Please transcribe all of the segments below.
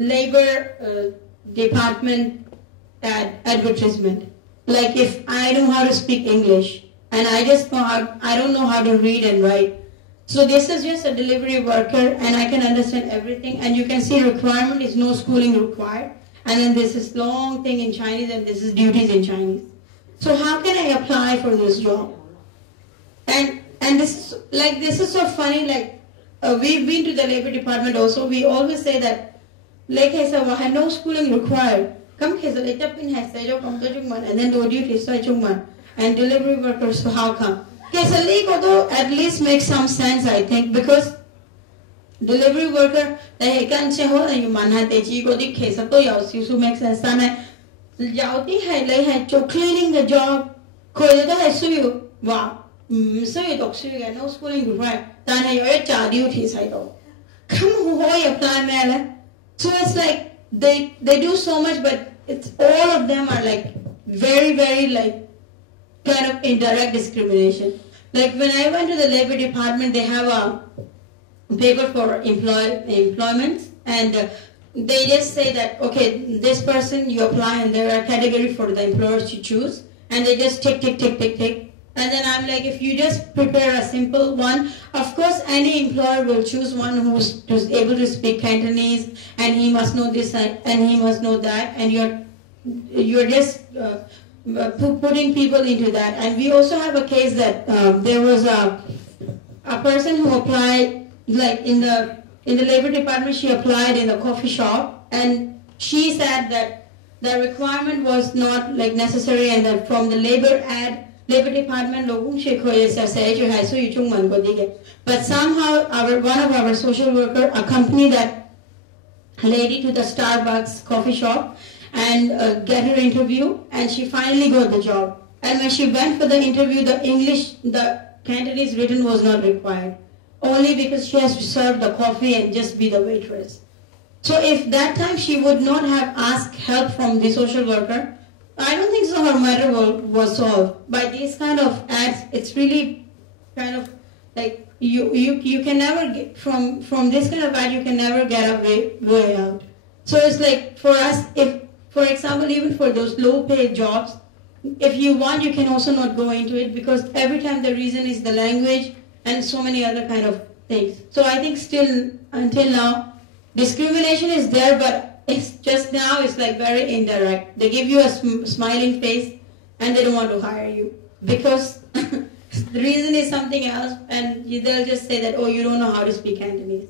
labor department advertisement. Like if I know how to speak English and I don't know how to read and write. So this is just a delivery worker and I can understand everything, and you can see requirement is no schooling required, and then this is long thing in Chinese and this is duties in Chinese. So how can I apply for this job? And this is so funny. Like we've been to the labor department also. We always say that like I said, well, no schooling required. Come here, so like and then do duties and delivery workers. So how come? At least makes some sense, I think, because delivery worker they can say ho you man they chi go di case to yaw su make sense na yaw ti hai lai hai to cleaning the job ko de hai su you wa so you dok su ga no schooling right ta na yo cha duty sai do come ho apply me. So it's like they do so much, but it's all of them are like very like kind of indirect discrimination. Like when I went to the labor department, they have a paper for employment, and they just say that, okay, this person you apply, and there are categories for the employers to choose, and they just tick. And then I'm like, if you just prepare a simple one, of course any employer will choose one who's able to speak Cantonese, and he must know this and he must know that, and you're just putting people into that. And we also have a case that there was a person who applied, like in the labor department, she applied in a coffee shop, and she said that the requirement was not like necessary, and that from the labor department but somehow one of our social worker accompanied that lady to the Starbucks coffee shop and get her interview, and she finally got the job. And when she went for the interview, the Cantonese written was not required, only because she has to serve the coffee and just be the waitress. So if that time she would not have asked help from the social worker, I don't think so her matter was solved. By these kind of ads, it's really kind of like you can never get from this kind of ad, you can never get a way out. So it's like for us, if for example, even for those low paid jobs, if you want, you can also not go into it, because every time the reason is the language and so many other kind of things. So I think still until now, discrimination is there, but it's just now it's like very indirect. They give you a smiling face and they don't want to hire you because the reason is something else, and they'll just say that, oh, you don't know how to speak Cantonese.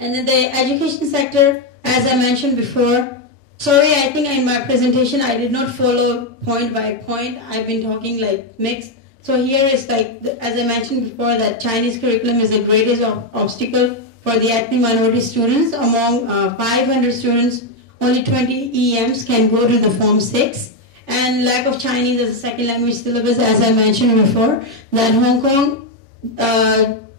And then the education sector, as I mentioned before, sorry, I think in my presentation I did not follow point by point. I've been talking like mixed. So here is like, as I mentioned before, that Chinese curriculum is the greatest obstacle for the ethnic minority students. Among 500 students, only 20 EMs can go to the Form 6. And lack of Chinese as a second language syllabus, as I mentioned before, that Hong Kong,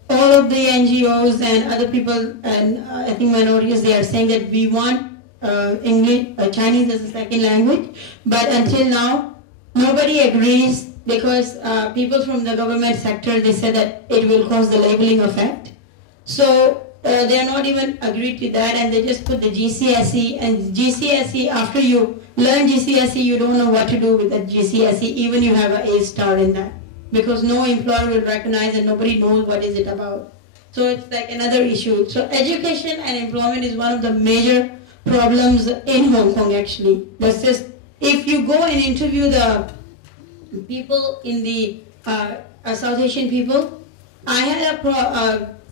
all of the NGOs and other people and ethnic minorities, they are saying that we want Chinese as a second language. But until now, nobody agrees, because people from the government sector, they say that it will cause the labeling effect. So they are not even agreed to that, and they just put the GCSE, and GCSE, after you learn GCSE, you don't know what to do with that GCSE, even you have an A star in that, because no employer will recognize and nobody knows what is it about. So it's like another issue. So education and employment is one of the major problems in Hong Kong actually. That's just, if you go and interview the people in the South Asian people,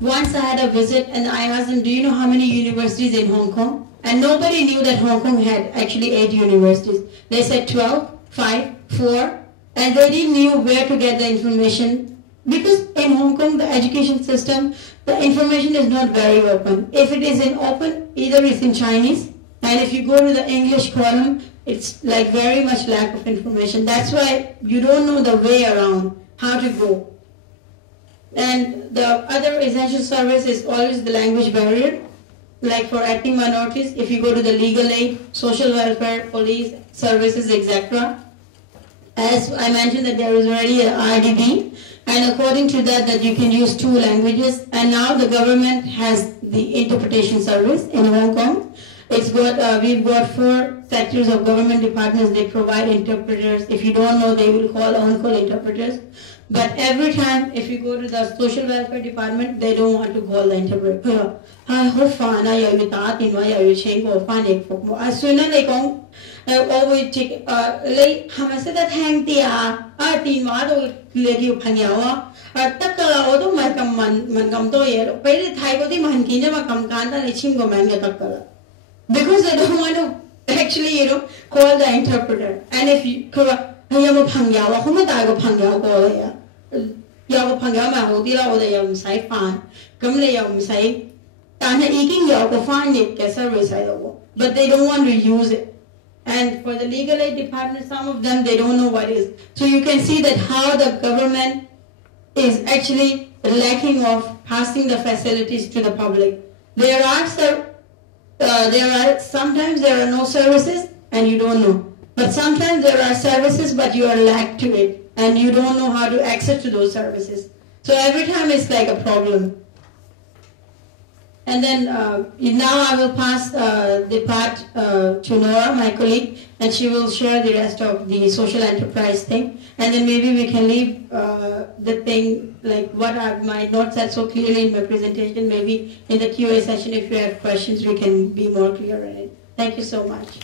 once I had a visit and I asked them, do you know how many universities in Hong Kong? And nobody knew that Hong Kong had actually 8 universities. They said 12, 5, 4, and they didn't know where to get the information. Because in Hong Kong, the education system, the information is not very open. If it is in open, either it's in Chinese, and if you go to the English column, it's like very much lack of information. That's why you don't know the way around, how to go. And the other essential service is always the language barrier. Like for ethnic minorities, if you go to the legal aid, social welfare, police services, etc. As I mentioned that there is already an IDB, and according to that you can use 2 languages. And now the government has the interpretation service in Hong Kong. It's got we've got 4 sectors of government departments. They provide interpreters. If you don't know, they will call on-call interpreters. But every time, if you go to the social welfare department, they don't want to call the interpreter. As soon as they go, always take like Hamasada thank the Tinwado Lady Panyao. Takala Odo Makamto Yellow. Pay the Taigo di Mankina Kamkanda and Chingo Manga Takala. Because they don't want to actually, call the interpreter. And if you Hayamo Pangawa, Homadago Pangawa, Yago Pangama, Hodila, or the Yam Sai Fan, Gumle Yam Sai, and Eking Yago find it, get service, but they don't want to use it. And for the legal aid department, some of them, they don't know what it is. So you can see that how the government is actually lacking of passing the facilities to the public. Sometimes there are no services and you don't know. But sometimes there are services but you are lack to it and you don't know how to access to those services. So every time it's like a problem. And then now I will pass the part to Nora, my colleague, and she will share the rest of the social enterprise thing. And then maybe we can leave the thing, like what I might not said so clearly in my presentation, maybe in the QA session if you have questions we can be more clear in it. Thank you so much.